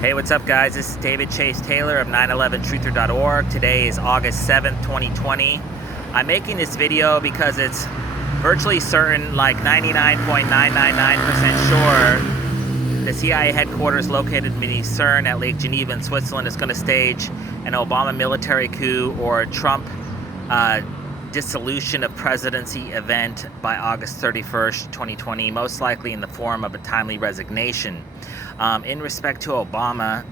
Hey, what's up, guys? This is David Chase Taylor of 911truther.org. Today is August 7th, 2020. I'm making this video because it's virtually certain, like 99.999% sure, the CIA headquarters located beneath CERN at Lake Geneva in Switzerland is going to stage an Obama military coup or a Trump dissolution of presidency event by August 31st, 2020, most likely in the form of a timely resignation. In respect to Obama,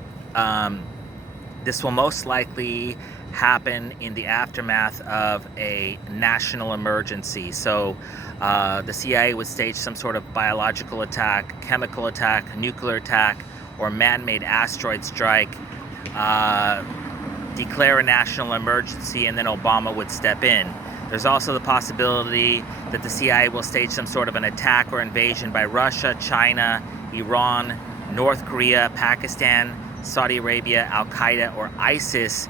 this will most likely happen in the aftermath of a national emergency. So the CIA would stage some sort of biological attack, chemical attack, nuclear attack, or man-made asteroid strike, declare a national emergency, and then Obama would step in. There's also the possibility that the CIA will stage some sort of an attack or invasion by Russia, China, Iran, North Korea, Pakistan, Saudi Arabia, Al-Qaeda, or ISIS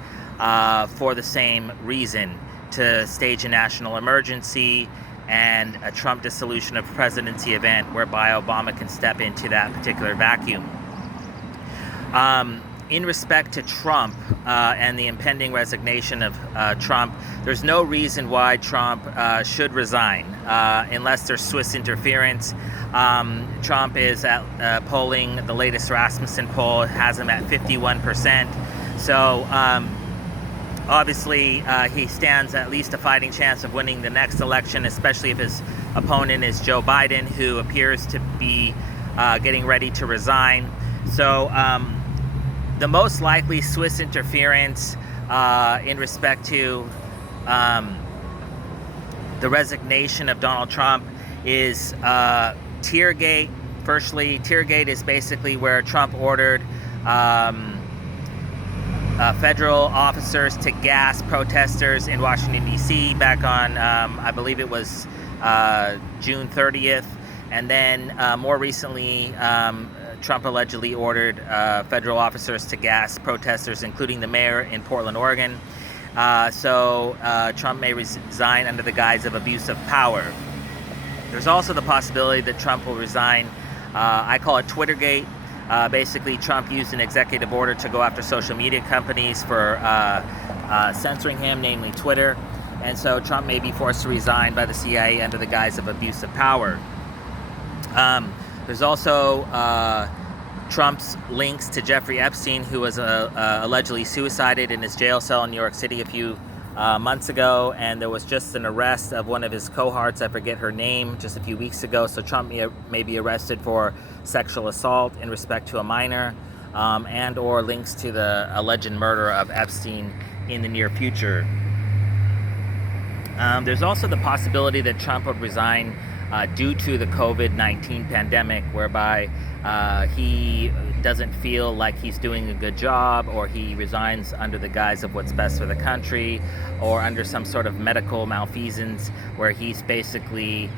for the same reason, to stage a national emergency and a Trump dissolution of presidency event whereby Obama can step into that particular vacuum. In respect to Trump and the impending resignation of Trump, there's no reason why Trump should resign unless there's Swiss interference. Trump is at polling, the latest Rasmussen poll has him at 51%. So obviously he stands at least a fighting chance of winning the next election, especially if his opponent is Joe Biden, who appears to be getting ready to resign. So the most likely Swiss interference in respect to the resignation of Donald Trump is Teargate. Firstly, Teargate is basically where Trump ordered federal officers to gas protesters in Washington, D.C. back on, I believe it was June 30th. And then more recently, Trump allegedly ordered federal officers to gas protesters, including the mayor in Portland, Oregon. So Trump may resign under the guise of abuse of power. There's also the possibility that Trump will resign. I call it Twittergate. Basically, Trump used an executive order to go after social media companies for censoring him, namely Twitter. And so Trump may be forced to resign by the CIA under the guise of abuse of power. There's also Trump's links to Jeffrey Epstein, who was allegedly suicided in his jail cell in New York City a few months ago, and there was just an arrest of one of his cohorts, I forget her name, just a few weeks ago. So Trump may be arrested for sexual assault in respect to a minor, and or links to the alleged murder of Epstein in the near future. There's also the possibility that Trump would resign due to the COVID-19 pandemic, whereby he doesn't feel like he's doing a good job, or he resigns under the guise of what's best for the country, or under some sort of medical malfeasance where he's basically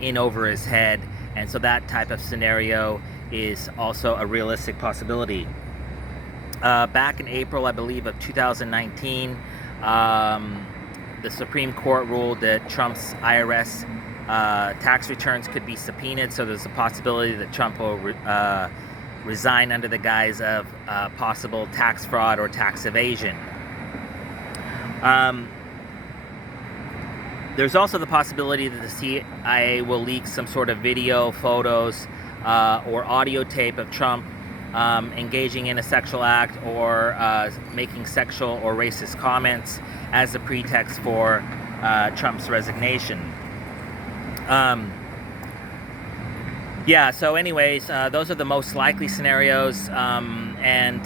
in over his head. And so that type of scenario is also a realistic possibility. Back in April, I believe, of 2019, the Supreme Court ruled that Trump's IRS tax returns could be subpoenaed, so there's a possibility that Trump will resign under the guise of possible tax fraud or tax evasion. There's also the possibility that the CIA will leak some sort of video, photos, or audio tape of Trump engaging in a sexual act or making sexual or racist comments as a pretext for Trump's resignation. So anyways, those are the most likely scenarios, and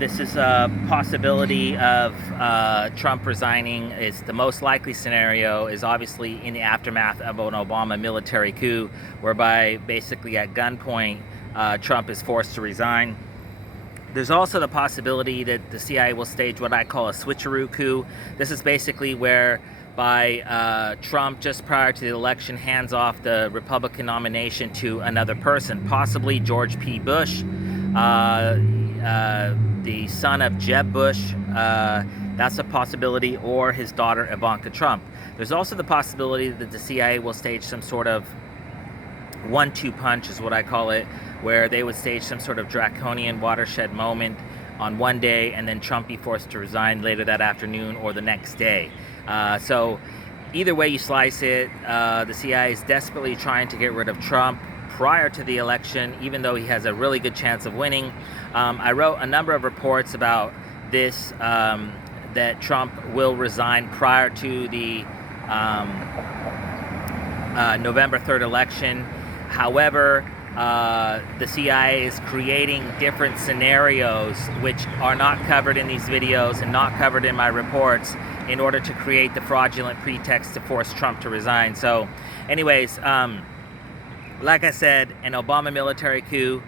this is a possibility of Trump resigning. Is the most likely scenario is obviously in the aftermath of an Obama military coup, whereby basically at gunpoint Trump is forced to resign. There's also the possibility that the CIA will stage what I call a switcheroo coup. This is basically where Trump, just prior to the election, hands off the Republican nomination to another person, possibly George P. Bush, the son of Jeb Bush. That's a possibility, or his daughter Ivanka Trump. There's also the possibility that the CIA will stage some sort of 1-2 punch is what I call it, where they would stage some sort of draconian watershed moment on one day and then Trump be forced to resign later that afternoon or the next day. So either way you slice it, the CIA is desperately trying to get rid of Trump prior to the election, even though he has a really good chance of winning. I wrote a number of reports about this, that Trump will resign prior to the November 3rd election. However, the CIA is creating different scenarios which are not covered in these videos and not covered in my reports in order to create the fraudulent pretext to force Trump to resign. So anyways, like I said, an Obama military coup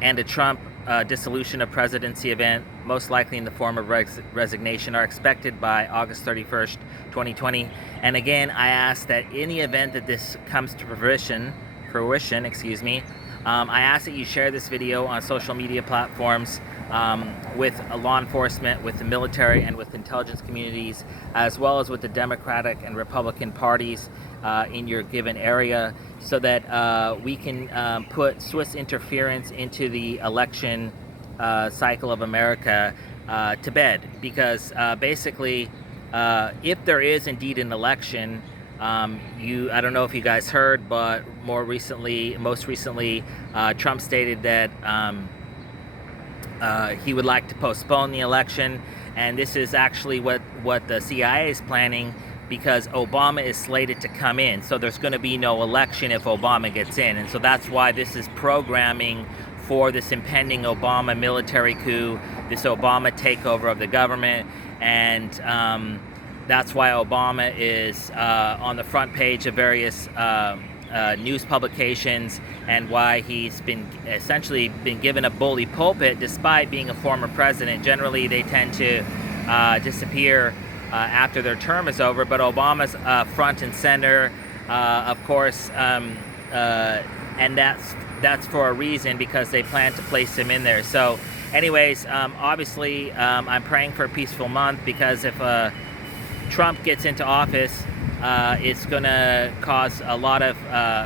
and a Trump dissolution of presidency event, most likely in the form of resignation, are expected by August 31st, 2020. And again, I ask that in the event that this comes to fruition, I ask that you share this video on social media platforms with law enforcement, with the military, and with intelligence communities, as well as with the Democratic and Republican parties in your given area, so that we can put Swiss interference into the election cycle of America to bed. Because basically, if there is indeed an election, I don't know if you guys heard, but most recently, Trump stated that he would like to postpone the election, and this is actually what the CIA is planning, because Obama is slated to come in. So there's going to be no election if Obama gets in, and so that's why this is programming for this impending Obama military coup, this Obama takeover of the government, and that's why Obama is on the front page of various news publications, and why he's essentially been given a bully pulpit despite being a former president. Generally, they tend to disappear after their term is over, but Obama's front and center, of course, and that's for a reason, because they plan to place him in there. So anyways, obviously, I'm praying for a peaceful month, because if Trump gets into office, it's going to cause a lot of,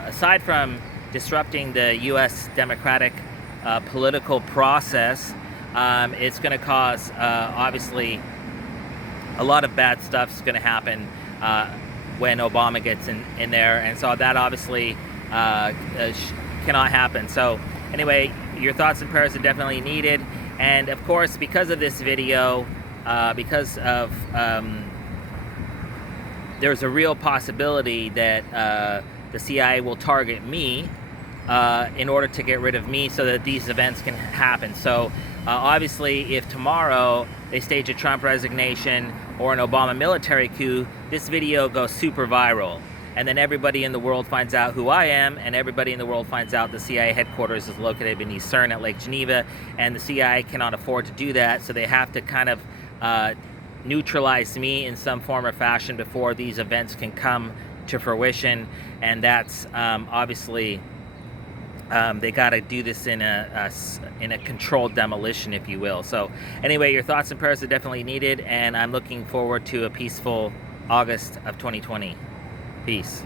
aside from disrupting the U.S. democratic political process, it's going to cause, obviously, a lot of bad stuff's going to happen when Obama gets in there, and so that obviously cannot happen. So anyway, your thoughts and prayers are definitely needed, and of course, because of this video, because of there's a real possibility that the CIA will target me in order to get rid of me, so that these events can happen. So obviously, if tomorrow they stage a Trump resignation or an Obama military coup, this video goes super viral. And then everybody in the world finds out who I am, and everybody in the world finds out the CIA headquarters is located beneath CERN at Lake Geneva, and the CIA cannot afford to do that, so they have to kind of neutralize me in some form or fashion before these events can come to fruition. And that's obviously, they got to do this in a controlled demolition, if you will. So anyway, your thoughts and prayers are definitely needed, and I'm looking forward to a peaceful August of 2020. Peace.